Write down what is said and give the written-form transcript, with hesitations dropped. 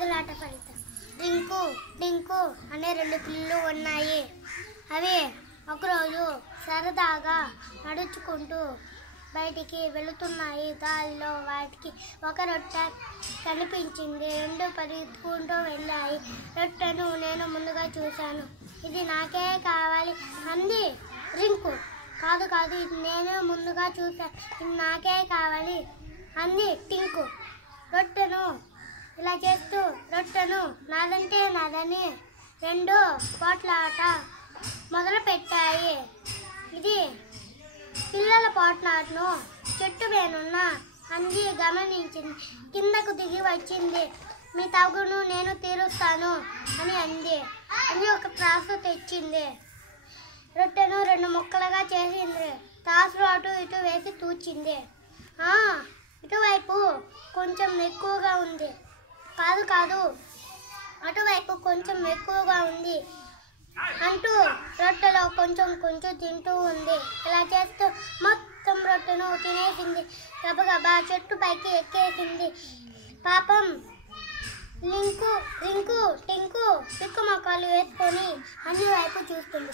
గాజులాట ఫలితం. రింకు టింకు అనే 2 పిల్లులు ఉన్నాయి. అవి ఒకరోజు సరదాగా నడుచుకుంటూ బయటికి వెళుతున్నాయి. దారిలో వాటికి ఒక రొట్టె కనిపించింది. 2 పరిగెత్తుకుంటూ వెళ్ళాయి. రొట్టెను నేను ముందుగా చూశాను, ఇది నాకే కావాలి అంది రింకు. కాదు కాదు, ఇది నేను ముందుగా చూశాను, ఇది నాకే కావాలి అంది టింకు. రొట్టెను ఇలా చేస్తూ రొట్టెను నాదంటే నాదని 2 పోట్లాట మొదలు పెట్టాయి. ఇది పిల్లల పోట్లాటను చెట్టు వేనున్న అంది గమనించింది. కిందకు దిగి వచ్చింది. మీ తగును నేను తీరుస్తాను అని అంది. ఒక త్రాసు తెచ్చింది. రొట్టెను 2 ముక్కలుగా చేసింది. త్రాసులో అటు ఇటు వేసి తూచింది. ఇటువైపు కొంచెం ఎక్కువగా ఉంది. కాదు కాదు, అటువైపు కొంచెం ఎక్కువగా ఉంది అంటూ రొట్టెలో కొంచెం కొంచెం తింటూ ఉంది. ఇలా చేస్తూ మొత్తం రొట్టెను తినేసింది. గబగబా చెట్టు పైకి ఎక్కేసింది. పాపం రింకు టింకు పిక్కు మొక్కలు వేసుకొని అన్ని వైపు చూస్తుంది.